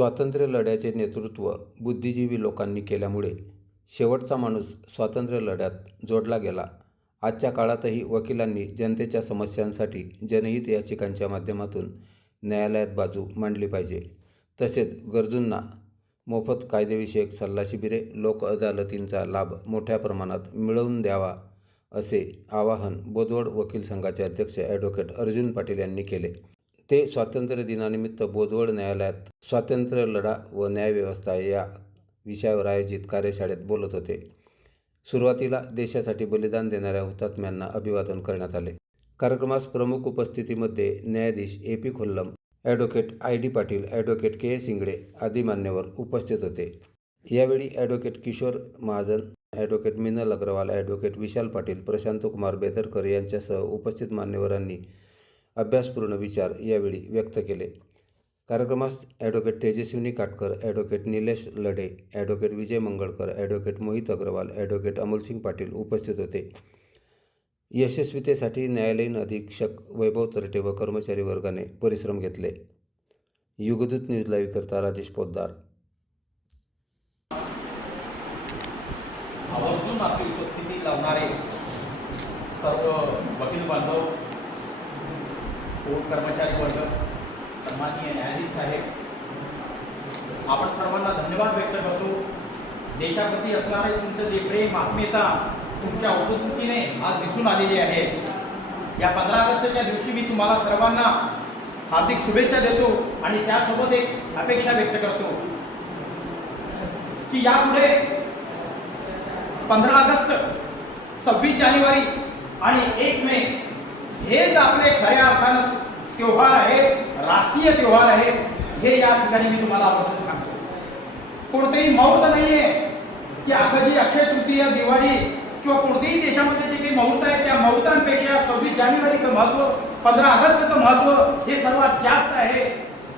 स्वातंत्र्य लढ्याचे नेतृत्व बुद्धिजीवी लोकांनी केल्यामुळे शेवटचा माणूस स्वातंत्र्य लढ्यात जोडला गेला. आजच्या काळातही वकिलांनी जनतेच्या समस्यांसाठी जनहित याचिकांच्या माध्यमातून न्यायालयात बाजू मांडली पाहिजे. तसेच गरजूंना मोफत कायदेविषयक सल्ला शिबिरे लोक अदालतींचा लाभ मोठ्या प्रमाणात मिळवून द्यावा असे आवाहन बोदवड वकील संघाचे अध्यक्ष ॲडव्होकेट अर्जुन पाटील यांनी केले. ते स्वातंत्र्य दिनानिमित्त बोदवड न्यायालयात स्वातंत्र्य लढा व न्यायव्यवस्था या विषयावर आयोजित कार्यशाळेत बोलत होते. सुरुवातीला देशासाठी बलिदान देणाऱ्या हुतात्म्यांना अभिवादन करण्यात आले. कार्यक्रमास प्रमुख उपस्थितीमध्ये न्यायाधीश A P Khollam advocate I D Patil advocate K A Singade आदी मान्यवर उपस्थित होते. यावेळी advocate Kishor Mahajan advocate Minal Agarwal advocate Vishal Patil Prashantkumar Bedarkar यांच्यासह उपस्थित मान्यवरांनी अभ्यासपूर्ण विचार यावेळी व्यक्त केले. कार्यक्रमास advocate Tejaswini Katkar advocate Nilesh Ladhe advocate Vijay Mangalkar advocate Mohit Agarwal advocate Amolsingh Patil उपस्थित होते. यशस्वीतेसाठी न्यायालयीन अधीक्षक वैभव तरटे व कर्मचारी वर्गाने परिश्रम घेतले. युगदूत न्यूज लाईव्हकरता राजेश पोद्दार. आवर्जून आपली उपस्थिती लावणारे सर्व वकील बांधव कोर्ट कर्मचारी वर्ग? सन्माननीय न्यायाधीश साहेब आपण सर्वांना धन्यवाद व्यक्त करतो. देशाप्रती असणारे तुमचं जे प्रेम आत्मीयता तुमच्या उपस्थितीने आज दिसून आलेली आहे. या पंधरा ऑगस्टच्या दिवशी मी तुम्हाला सर्वांना हार्दिक शुभेच्छा देतो आणि त्यासोबत एक अपेक्षा व्यक्त करतो. की यापुढे पंधरा ऑगस्ट सव्वीस जानेवारी आणि एक मे हेच आपले खऱ्या अर्थानं त्योहार आहेत राष्ट्रीय त्योहार आहेत हे या ठिकाणी मी तुम्हाला आवर्जून सांगतो. कोणतेही मुहूर्त नाहीये की आता जी अक्षय तृतीय दिवाळी किंवा कोणत्याही देशामध्ये जे काही मुहूर्त आहे त्या मुहूर्तांपेक्षा सव्वीस जानेवारीचं महत्त्व पंधरा ऑगस्टचं महत्त्व हे सर्वात जास्त आहे.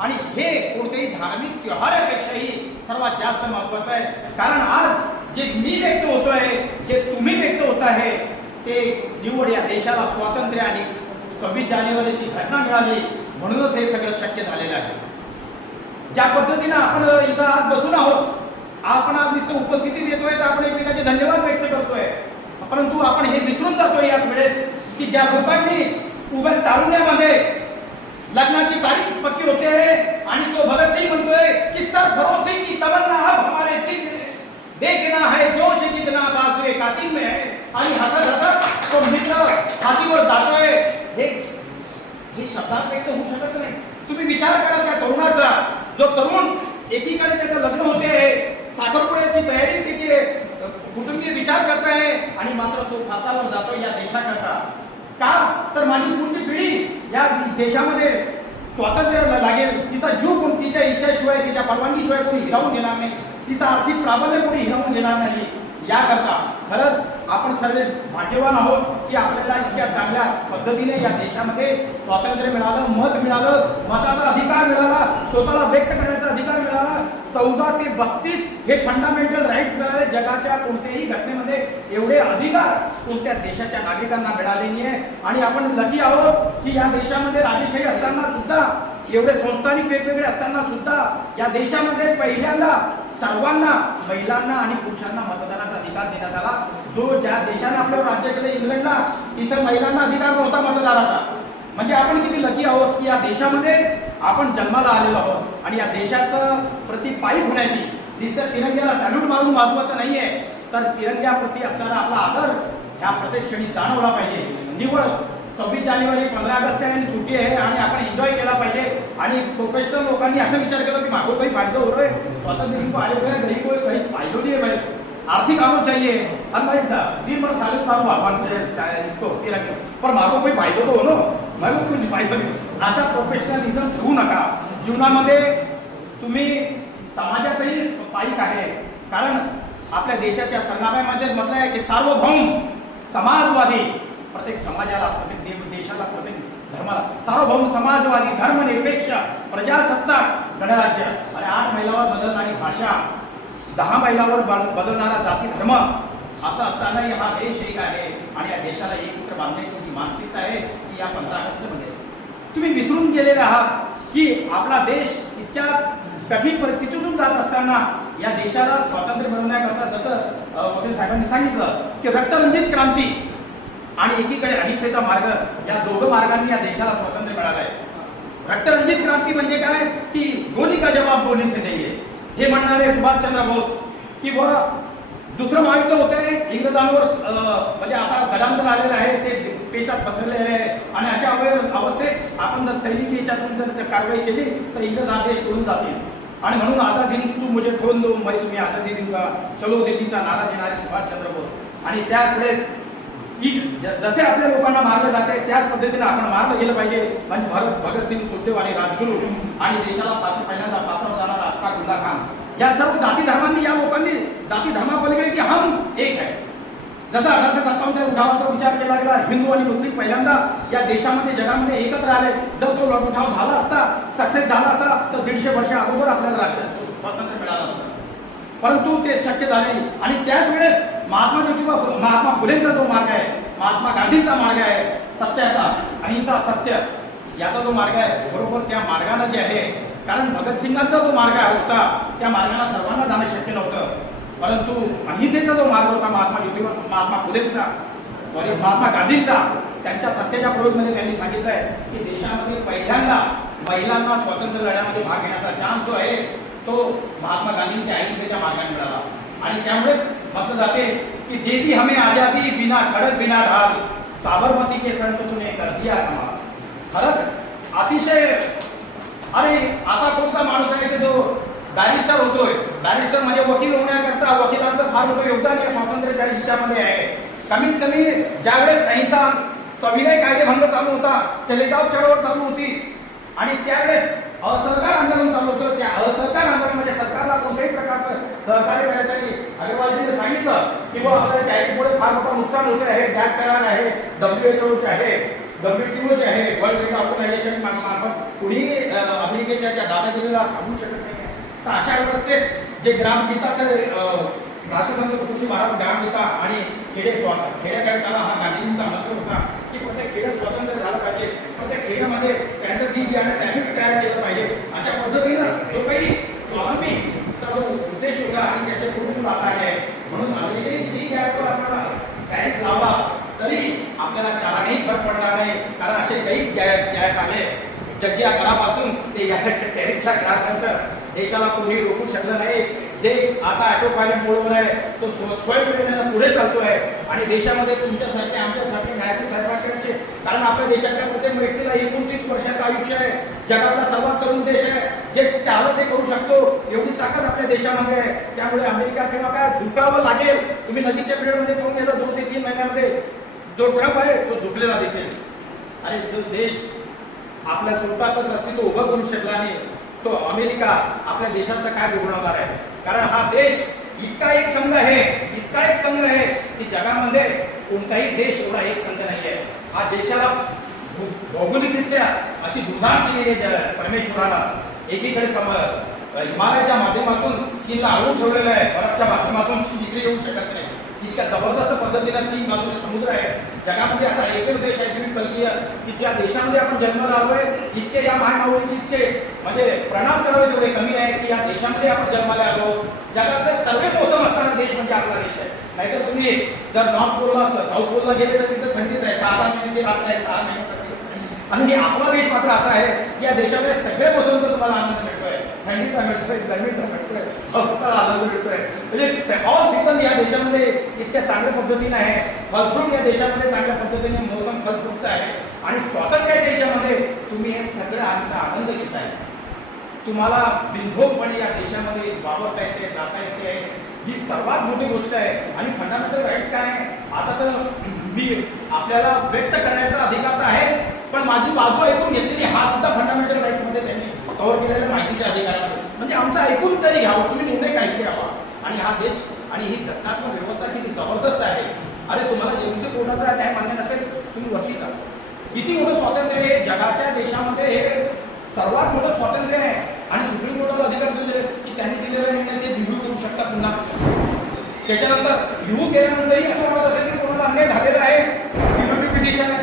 आणि हे कोणत्याही धार्मिक त्योहारापेक्षाही सर्वात जास्त महत्वाचं आहे. कारण आज जे मी व्यक्त होतोय जे तुम्ही व्यक्त होत आहे ते निवड या देशाला स्वातंत्र्य आणि सव्वीस जानेवारीची घटना मिळाली म्हणूनच हे सगळं शक्य झालेलं आहे. ज्या पद्धतीनं आपण इथं आज बसून आहोत आपण आज इथं उपस्थिती देतोय तर आपण एकमेकांचे धन्यवाद व्यक्त करतोय. परंतु आपण हे विसरून जातोय याच वेळेस की ज्या लोकांनी उभ्या तारुण्यामध्ये लग्नाची तारीख पक्की होते आहे आणि तो भगतसिंग म्हणतोय की सर भरोसे की तमन्ना अब हमारे दिल में देखना है जोश कितना बाजू कातिल में है। आणि हसत हसत तो मित्र हातीवर जातोय. हे हे शब्दात व्यक्त होऊ शकत नाही. तुम्ही विचार करा त्या तरुणाचा. जो तरुण एकीकडे त्याचं लग्न होते साखरपुड्याची तयारी त्याचे कुटुंबीय विचार करताय आणि मात्र तो फासावर जातो या देशाकरता. का? तर माझी पुढची पिढी या देशामध्ये स्वातंत्र्य लागेल. तिचा जीव कोण तिच्या इच्छाशिवाय तिच्या परवानगीशिवाय कोणी हिरावून घेणार नाही. तिचा आर्थिक प्राबल्य कोणी हिरावून घेणार नाही याकरता खरंच आपण सर्व भाग्यवान आहोत की आपल्याला इतक्या चांगल्या पद्धतीने या देशामध्ये स्वातंत्र्य मिळालं मत मिळालं मताचा अधिकार मिळाला स्वतःला व्यक्त करण्याचा अधिकार मिळाला. चौदा ते बत्तीस हे फंडामेंटल राईट्स मिळाले. जगाच्या कोणत्याही घटनेमध्ये एवढे अधिकार कोणत्या देशाच्या नागरिकांना मिळाले नाही आणि आपण लकी आहोत की या देशामध्ये राजेशाही असताना सुद्धा एवढे संस्थानिक वेगवेगळे असताना सुद्धा या देशामध्ये पहिल्यांदा सर्वांना महिलांना आणि पुरुषांना मतदानाचा अधिकार देण्यात आला. जो ज्या देशाने आपलं राज्य केलं इंग्लंडला तिथं महिलांना अधिकार नव्हता मतदाराचा. म्हणजे आपण किती लकी आहोत की या देशामध्ये आपण जन्माला आलेलो आहोत आणि या देशाचं प्रति पायी होण्याची नुसत्या तिरंग्याला सॅल्यूट मारून महत्वाचं नाहीये. तर तिरंग्याप्रती असणारा आपला आदर ह्या प्रत्येक क्षणी जाणवला पाहिजे. निवड सव्वीस जानेवारी पंधरा ऑगस्ट आहे आणि सुट्टी आहे आणि आपण एन्जॉय केला पाहिजे. आणि प्रोफेशनल लोकांनी असं विचार केला की मागो काही फायदा होतोय? स्वातंत्र्य को आयोग है कहीं कोई फायदो नाही आर्थिक आरोप चाहिए। और भाई दिन भर साल मारो भगवान इसको तिरंगे पर मारो कोई फायदा तो हो ना? मागो कुछ फायदा नाही। असा प्रोफेशनलिझम ठेवू नका जीवनामध्ये तुम्ही समाजातही पाईक आहे. कारण आपल्या देशाच्या संग्रामामध्येच म्हटलं आहे की सार्वभौम समाजवादी प्रत्येक समाजाला प्रत्येक देव देशाला प्रत्येक धर्माला सार्वभौम समाजवादी धर्मनिरपेक्ष प्रजासत्ताक गणराज्य. आणि आठ मैलावर बदलणारी भाषा दहा मैलावर बदलणारा जाती धर्म असं असतानाही हा देश एक आहे आणि या देशाला एकत्र बांधण्याची जी मानसिकता आहे ती या पंधरा ऑगस्टमध्ये तुम्ही विसरून गेलेले आहात की आपला देश इतक्या कठीण परिस्थितीतून जात असताना या देशाला स्वातंत्र्य मिळवण्याकरता जसं वकील साहेबांनी सांगितलं की रक्तरंजित क्रांती आणि एकीकडे अहिंसेचा मार्ग या दोघं मार्गांनी या देशाला स्वातंत्र्य मिळालं आहे रक्तरंजित क्रांती म्हणजे काय? की गोली का जवाब गोली देंगे? हे म्हणणारे सुभाषचंद्र बोस की दुसरं महायुद्ध होते इंग्रजांवर म्हणजे आता गडांतर आलेलं आहे ते पेचात पसरलेले आहे. आणि अशा अवस्थेत आपण जर सैनिकी याच्यातून जर कारवाई केली तर इंग्रज हा देश सोडून जातील. आणि म्हणून आझादी तू मुझे खोल दो भाई तुम्ही आझादी देऊगा चलो दिल्लीचा नारा देणारे सुभाषचंद्र बोस. आणि त्याच वेळेस की जसे आपल्या लोकांना मारलं जाते त्याच पद्धतीने आपण मारलं गेलं पाहिजे. म्हणजे भगत भगतसिंग सुखदेव आणि राजगुरू. आणि देशाला फाशी पहिल्यांदा पाच अशफाकुल्ला खान या सर्व जाती धर्मांनी या लोकांनी जाती धर्मापलीकडे की हम एक आहे. जसं अठराशे सत्तावन्नच्या उठावाचा विचार केला गेला हिंदू आणि मुस्लिम पहिल्यांदा या देशामध्ये जगामध्ये एकत्र आले. जर तो उठाव झाला असता सक्सेस झाला असता तर दीडशे वर्ष अगोदर आपल्याला राज्य स्वातंत्र्य मिळालं असतं. परंतु ते शक्य झाले नाही. आणि त्याच वेळेस महात्मा ज्योतिबा महात्मा फुलेंचा जो मार्ग आहे महात्मा गांधींचा मार्ग आहे सत्याचा अहिंसा सत्य याचा जो मार्ग आहे बरोबर त्या मार्गानं जे आहे कारण भगतसिंगांचा जो मार्ग आहे होता त्या मार्गाला सर्वांना जाणं शक्य नव्हतं. परंतु अहिंसेचा जो मार्ग होता महात्मा ज्योतिबा महात्मा फुलेंचा सॉरी महात्मा गांधींचा त्यांच्या सत्तेच्या प्रयोगमध्ये त्यांनी सांगितलंय की देशामध्ये पहिल्यांदा महिलांना स्वातंत्र्य लढ्यामध्ये भाग घेण्याचा चान्स जो आहे तो महात्मा गांधींच्या अहिंसेच्या मार्गाने मिळाला. आणि त्यामुळेच म्हटलं जाते की देती हमें आजादी बिना खडक बिना ढाल साबरमती के संत तुने कर दिया कमाल. खरंच अतिशय अरे असा कोणता माणूस आहे की जो बॅरिस्टर होतोय? बॅरिस्टर म्हणजे वकील होण्याकरता वकिलांचं फार मोठं योगदान या स्वातंत्र्याच्या हिच्यामध्ये आहे. कमीत कमी ज्यावेळेस अहिंसा सविनय कायदेभंग चालू होता चलेगाव चळवळ चालू होती आणि त्यावेळेस असहकार आंदोलन चालू होतं त्या असहकार आंदोलन म्हणजे सरकारला कोणत्याही प्रकारचं सहकार्य करण्यासाठी अग्रवालजीने सांगितलं की बुवा आपल्या टॅरिफमुळे फार मोठं नुकसान होत आहे गॅप करार आहे डब्ल्यू एच ओचे आहे डब्ल्यू जे आहे वर्ल्ड ट्रेड ऑर्गनायझेशन मार्फत कुणी अं, अमेरिकेच्या दादागिरीला थांबू शकत नाही तर अशा व्यवस्थेत जे ग्रामगीताचं राष्ट्रसंत तुकोजी महाराज ग्रामगीता आणि खेडे स्वातंत्र्य खेड्याकडचा हा गांधींचा मंत्र होता की प्रत्येक खेड्यात स्वातंत्र्य झालं पाहिजे. प्रत्येक खेड्यामध्ये त्यांचं बी बियाणं त्यांनीच तयार केलं पाहिजे. अशा पद्धतीनं जो काही स्वावलंबी जो उद्देश होता आणि त्याचे कुटुंब आता आहे म्हणून अमेरिकेने किती गॅपवर आपल्याला टॅरिफ लावा तरी आपल्याला चारानेही फरक पडणार नाही. कारण असे काही गॅप गॅप आले जगच्या घरापासून ते या टॅरिफच्या घरापर्यंत देशाला कोणी रोखू शकलं नाही. देश आता ऑटो पायलट मोडवर आहे. तो स्वयंप्रेरणेनं पुढे चालतोय. आणि देशामध्ये तुमच्यासारखे आमच्यासारखे न्यायाधीश सरकारचे कारण आपल्या देशातल्या प्रत्येक व्यक्तीला एकोणतीस वर्षाचं आयुष्य आहे. जगातला सर्वात तरुण देश आहे. जे चालत ते करू शकतो एवढी ताकद आपल्या देशामध्ये आहे. त्यामुळे अमेरिका किंवा काय झुकावं लागेल. तुम्ही नदीच्या पिरियडमध्ये पाहून गेलं? दोन ते तीन महिन्यामध्ये. जो ट्रम्प आहे तो झुकलेला दिसेल. अरे जो देश आपल्या स्वतःच अस्तित्व उभं करू शकला नाही तो अमेरिका आपल्या देशाचा काय बिघडवणार आहे? कारण हा देश इतका एक संघ आहे इतका एक संघ आहे की जगामध्ये कोणताही देश एवढा एक संघ नाही आहे. हा देशाला भौगोलिकरित्या अशी दुधार केलेली आहे ज- परमेश्वराला. एकीकडे सम हिमालयाच्या माध्यमातून चीनला अडवून ठेवलेलं आहे बर्फच्या माध्यमातून चीन इकडे येऊ शकत नाही. इतक्या जबरदस्त पद्धतीनं तीन बाजूने समुद्र आहे. जगामध्ये असा एकच देश आहे तुम्ही कल्पीय की ज्या देशामध्ये आपण जन्माला आलोय इतके या महामाऊलीचे इतके म्हणजे प्रणाम करावे तेवढे कमी आहे की या देशामध्ये आपण जन्माला आलो. जगातले सर्व मोसम असताना देश म्हणजे आपला देश आहे. नाहीतर तुम्ही जर नॉर्थ पोलला साऊथ पोलला गेले तर तिथं थंडीच आहे. सहा सहा महिन्याची रात्र आहे सहा महिन्याचा आणि आपला देश मात्र असा आहे की या देशामध्ये सगळे मोसमचा तुम्हाला आनंद मिळतोय. थंडीचा मिळतोय गरमीचा मिळतोय पावसाचा आनंद मिळतोय. म्हणजे ऑल सीझन या देशामध्ये इतक्या चांगल्या पद्धतीने आहे. फलफ्रूट या देशामध्ये चांगल्या पद्धतीने मोसम फलफ्रूटचं आहे. आणि स्वातंत्र्याच्या याच्यामध्ये तुम्ही हे सगळं आमचा आनंद घेताय. तुम्हाला बिनभोगपणे या देशामध्ये वावरता येते जाता येते. ही सर्वात मोठी गोष्ट आहे. आणि फंडामेंटल राईट्स काय आहे? आता तर मी आपल्याला व्यक्त करण्या बाजू ऐकून घेतलेली हा सुद्धा फंडामेंटल राईट्समध्ये त्यांनी कव्हर केलेल्या माहितीच्या अधिकारामध्ये. म्हणजे आमचं ऐकून तरी घ्यावं तुम्ही निर्णय काही घ्यावा. आणि हा देश आणि ही घटनात्मक व्यवस्था किती जबरदस्त आहे. अरे तुम्हाला जेमसी कोर्टाचा न्याय मान्य नसेल तुम्ही वरती जा. किती मोठं स्वातंत्र्य हे जगाच्या देशामध्ये हे सर्वात मोठं स्वातंत्र्य आहे. आणि सुप्रीम कोर्टाला अधिकार दिले की त्यांनी दिलेला निर्णय म्हणजे ते रिव्ह्यू करू शकतात पुन्हा. त्याच्यानंतर रिव्ह्यू केल्यानंतरही असं वाटत असेल की कोणाला अन्याय झालेला आहे. रिव्ह्यू पिटिशन आहे.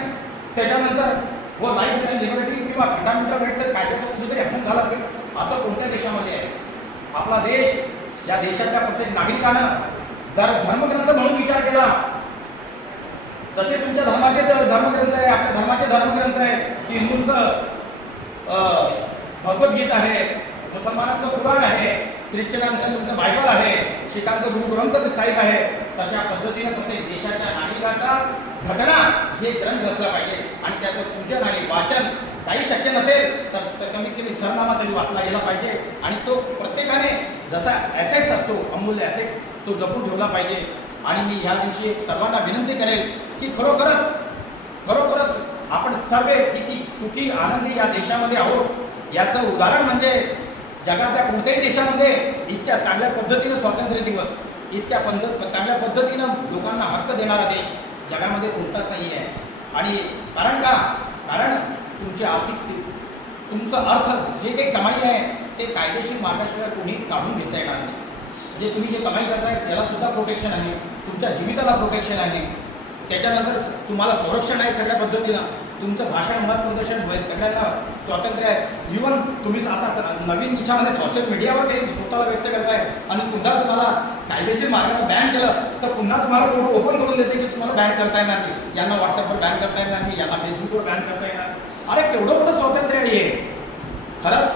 त्याच्यानंतर व लाईफ अँड लिबर्टी किंवा फंडामेंटल राईटचं कायद्याचं कुठेतरी हनन झालं असेल असं कोणत्या देशामध्ये आहे? आपला देश या देशातल्या प्रत्येक नागरिकानं दर धर्मग्रंथ म्हणून विचार केला. जसे तुमच्या धर्माचे तर धर्मग्रंथ आहे आपल्या धर्माचे धर्मग्रंथ आहे की हिंदूंचं अं, भगवद्गीता आहे मुसलमानांचं कुराण आहे ख्रिश्चनांचं तुमचं बायबल आहे शिखांचं गुरु ग्रंथ साहिब आहे तशा पद्धतीने प्रत्येक देशाच्या नागरिकाचा घटना हे ग्रंथ असला पाहिजे आणि त्याचं पूजन आणि वाचन काही शक्य नसेल तर कमीत कमी सरनामा तरी वाचला गेला पाहिजे. आणि तो प्रत्येकाने जसा ॲसेट्स असतो अमूल्य ॲसेट्स तो जपून ठेवला पाहिजे. आणि मी ह्या दिवशी एक सर्वांना विनंती करेल की खरोखरच खरोखरच आपण सर्व किती सुखी आनंदी या देशामध्ये आहोत. याचं उदाहरण म्हणजे जगातल्या कोणत्याही देशामध्ये इतक्या चांगल्या पद्धतीनं स्वातंत्र्य दिवस इतक्या पद्धत चांगल्या पद्धतीनं लोकांना हक्क देणारा देश जगामध्ये कोणताच नाही आहे आणि कारण का? कारण तुमची आर्थिक स्थिती तुमचं अर्थ जे काही कमाई आहे ते कायदेशीर मार्गाशिवाय कोणी काढून घेता येणार नाही. जे तुम्ही जे कमाई करताय त्याला सुद्धा प्रोटेक्शन आहे. तुमच्या जीविताला प्रोटेक्शन आहे. त्याच्यानंतर तुम्हाला संरक्षण आहे सगळ्या पद्धतीनं तुमचं भाषण मत प्रदर्शन वय सगळ्यांना स्वातंत्र्य आहे. इव्हन तुम्ही आता नवीन याच्यामध्ये सोशल मीडियावर ते स्वतःला व्यक्त करताय आणि पुन्हा तुम्हाला कायदेशीर मार्गाने बॅन केलं तर पुन्हा तुम्हाला फोटो ओपन करून देते की तुम्हाला बॅन करता येणार नाही. यांना व्हॉट्सअपवर बॅन करता येणार नाही यांना फेसबुकवर बॅन करता येणार अरे केवढं मोठं स्वातंत्र्य आहे खरंच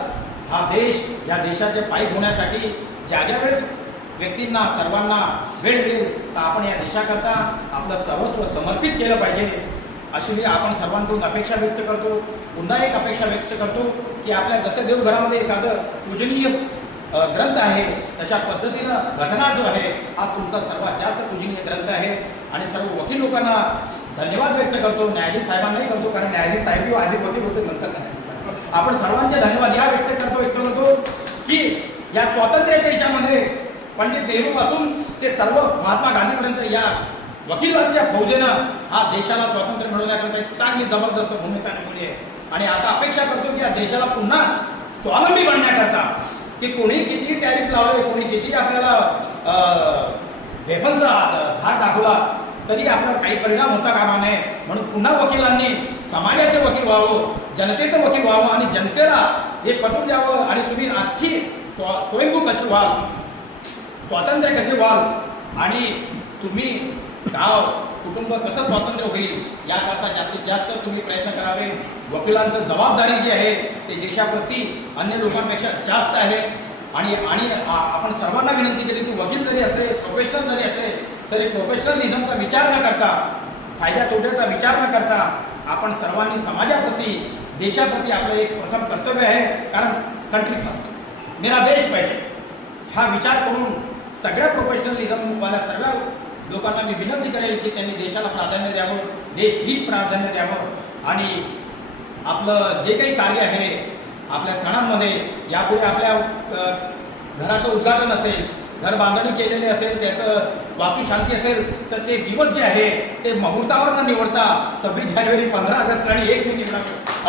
हा देश या देशाचे पायी होण्यासाठी ज्या ज्या वेळेस व्यक्तींना सर्वांना वेळ मिळेल तर आपण या देशाकरता आपलं सर्वस्व समर्पित केलं पाहिजे. अशी मी आपण सर्वांकडून अपेक्षा व्यक्त करतो पुन्हा एक अपेक्षा व्यक्त करतो की आपल्या जसं देवघरामध्ये एखादं पूजनीय ग्रंथ आहे तशा पद्धतीनं घटना जो आहे हा तुमचा सर्वात जास्त पूजनीय ग्रंथ आहे. आणि सर्व वकील लोकांना धन्यवाद व्यक्त करतो न्यायाधीश साहेबांनाही करतो कारण न्यायाधीश साहेब आधी वकील होते नंतर न्यायाधीश आपण सर्वांचे धन्यवाद या व्यक्त करतो व्यक्त करतो की या स्वातंत्र्याच्या याच्यामध्ये पंडित नेहरूपासून ते सर्व महात्मा गांधीपर्यंत या वकिलांच्या फौजेनं हा देशाला स्वातंत्र्य मिळवण्याकरता एक चांगली जबरदस्त भूमिका निघली आहे. आणि आता अपेक्षा करतो की या देशाला पुन्हा स्वावलंबी बनण्याकरता की कोणी किती टॅरिफ लावले कोणी किती आपल्याला वेफनचा भाग दाखवला तरी आपला काही परिणाम होता कामा नये. म्हणून पुन्हा वकिलांनी समाजाचे वकील व्हावं जनतेचं वकील व्हावं आणि जनतेला हे पटवून द्यावं. आणि तुम्ही आजची स्व स्वयंभू कशी व्हाल स्वातंत्र्य कसे व्हाल आणि तुम्ही गाव कुटुंब कसं स्वातंत्र्य होईल याकरता जास्तीत जास्त तुम्ही प्रयत्न करावे. वकिलांचं जबाबदारी जी आहे ते देशाप्रती अन्य लोकांपेक्षा जास्त आहे. आणि आणि आपण सर्वांना विनंती केली की वकील जरी असले प्रोफेशनल जरी असले तरी प्रोफेशनलिझमचा विचार न करता फायद्या तोट्याचा विचार न करता आपण सर्वांनी समाजाप्रती देशाप्रती आपलं एक प्रथम कर्तव्य आहे कारण कंट्री फर्स्ट मेरा देश पाहिजे. हा विचार करून सगळ्या प्रोफेशनलिझमवाल्या सर्व लोकांना मी विनंती करेल की त्यांनी देशाला प्राधान्य द्यावं देशहित प्राधान्य द्यावं. आणि आपलं जे काही कार्य आहे आपल्या सणांमध्ये यापुढे आपल्या घराचं उद्घाटन असेल घर बांधणी केलेले असेल त्याचं वास्तुशांती असेल तर ते दिवस जे आहे ते मुहूर्तावर न निवडता सव्वीस जानेवारी पंधरा ऑगस्ट आणि एक मे निवडा.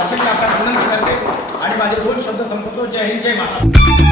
असे मी आपल्याला विनंती करते. आणि माझे दोन शब्द संपवतो. जय हिंद जय महाराष्ट्र.